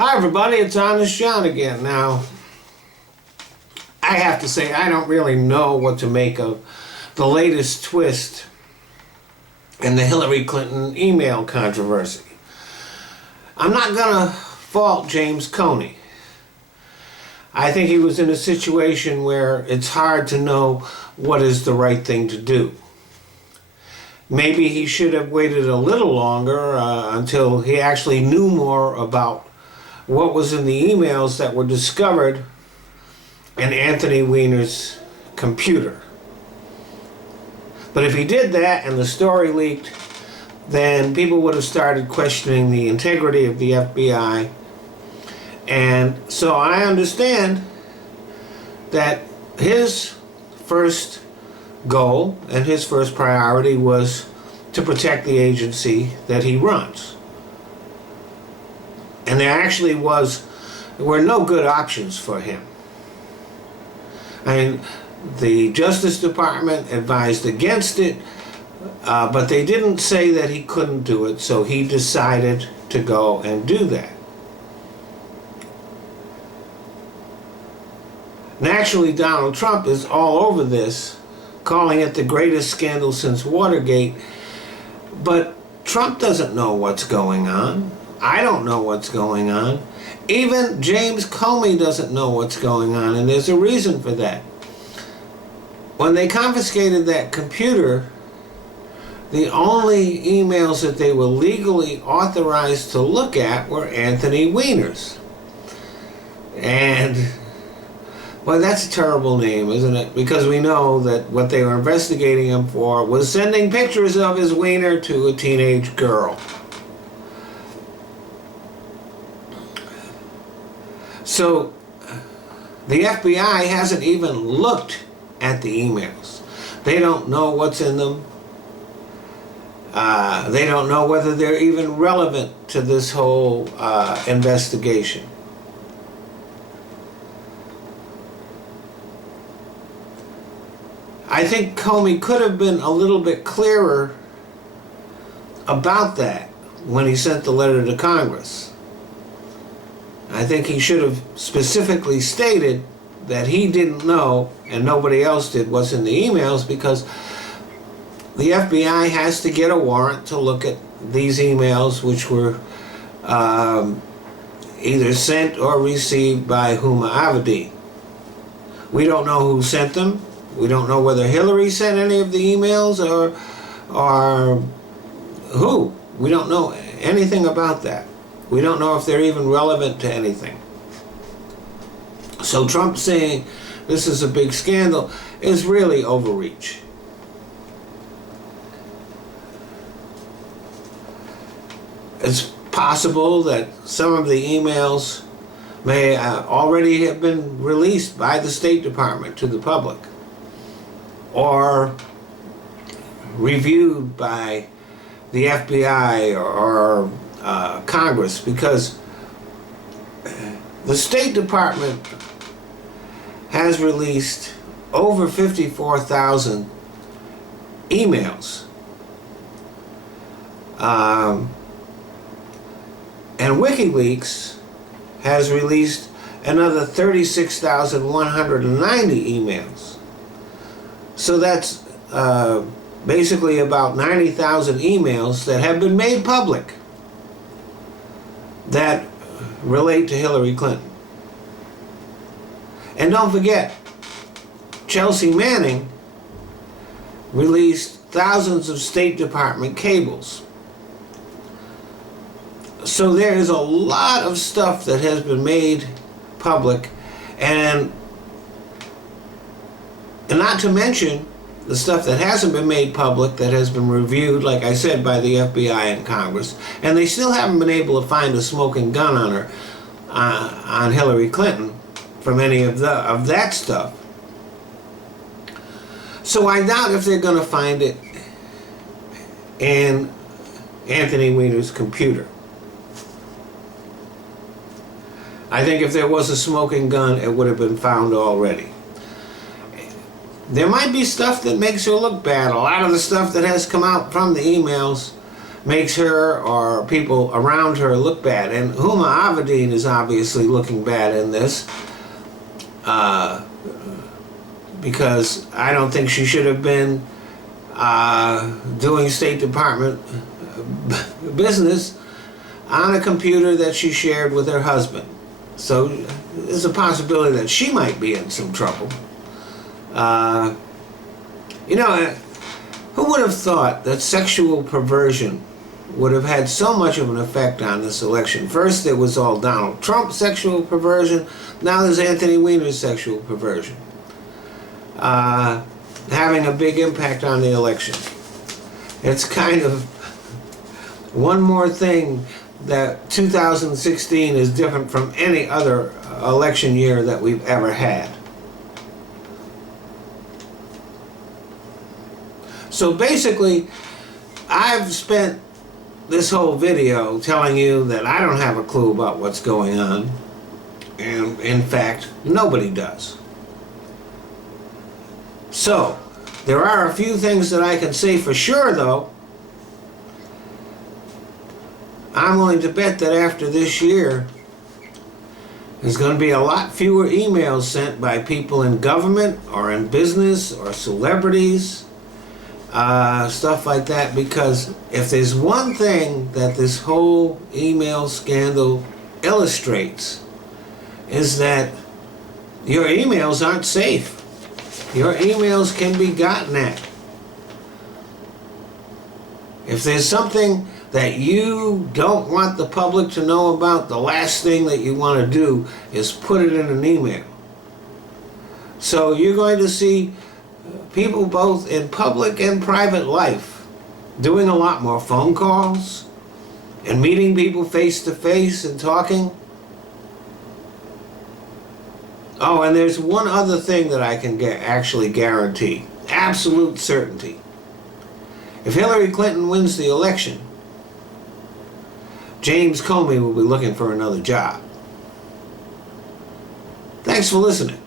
Hi everybody, it's Honest John again. Now, I have to say I don't really know what to make of the latest twist in the Hillary Clinton email controversy. I'm not gonna fault James Comey. I think he was in a situation where it's hard to know what is the right thing to do. Maybe he should have waited a little longer until he actually knew more about what was in the emails that were discovered in Anthony Weiner's computer. But if he did that and the story leaked, then people would have started questioning the integrity of the FBI. And so I understand that his first goal and his first priority was to protect the agency that he runs. And there were no good options for him. I mean, the Justice Department advised against it, but they didn't say that he couldn't do it, so he decided to go and do that. Naturally, Donald Trump is all over this, calling it the greatest scandal since Watergate, but Trump doesn't know what's going on. I don't know what's going on. Even James Comey doesn't know what's going on, and there's a reason for that. When they confiscated that computer, the only emails that they were legally authorized to look at were Anthony Weiner's. And, well, that's a terrible name, isn't it? Because we know that what they were investigating him for was sending pictures of his wiener to a teenage girl. So the FBI hasn't even looked at the emails. They don't know what's in them. They don't know whether they're even relevant to this whole investigation. I think Comey could have been a little bit clearer about that when he sent the letter to Congress. I think he should have specifically stated that he didn't know and nobody else did what's in the emails, because the FBI has to get a warrant to look at these emails, which were either sent or received by Huma Abedi. We don't know who sent them. We don't know whether Hillary sent any of the emails or who. We don't know anything about that. We don't know if they're even relevant to anything. So Trump saying this is a big scandal is really overreach. It's possible that some of the emails may already have been released by the State Department to the public, or reviewed by the FBI or Congress, because the State Department has released over 54,000 emails. And WikiLeaks has released another 36,190 emails. So that's basically about 90,000 emails that have been made public that relate to Hillary Clinton. And don't forget, Chelsea Manning released thousands of State Department cables. So there is a lot of stuff that has been made public, and not to mention the stuff that hasn't been made public, that has been reviewed, like I said, by the FBI and Congress, and they still haven't been able to find a smoking gun on her, on Hillary Clinton, from any of that stuff. So I doubt if they're going to find it in Anthony Weiner's computer. I think if there was a smoking gun, it would have been found already. There might be stuff that makes her look bad. A lot of the stuff that has come out from the emails makes her or people around her look bad. And Huma Abedin is obviously looking bad in this, because I don't think she should have been doing State Department business on a computer that she shared with her husband. So there's a possibility that she might be in some trouble. You know, who would have thought that sexual perversion would have had so much of an effect on this election? First it was all Donald Trump sexual perversion, now there's Anthony Weiner's sexual perversion having a big impact on the election. It's kind of one more thing that 2016 is different from any other election year that we've ever had. So basically, I've spent this whole video telling you that I don't have a clue about what's going on, and in fact, nobody does. So, there are a few things that I can say for sure, though. I'm willing to bet that after this year, there's going to be a lot fewer emails sent by people in government or in business or celebrities, stuff like that, because if there's one thing that this whole email scandal illustrates, is that your emails aren't safe. Your emails can be gotten at. If there's something that you don't want the public to know about, the last thing that you want to do is put it in an email. So you're going to see people both in public and private life doing a lot more phone calls and meeting people face to face and talking. Oh, and there's one other thing that I can actually guarantee, absolute certainty. If Hillary Clinton wins the election, James Comey will be looking for another job. Thanks for listening.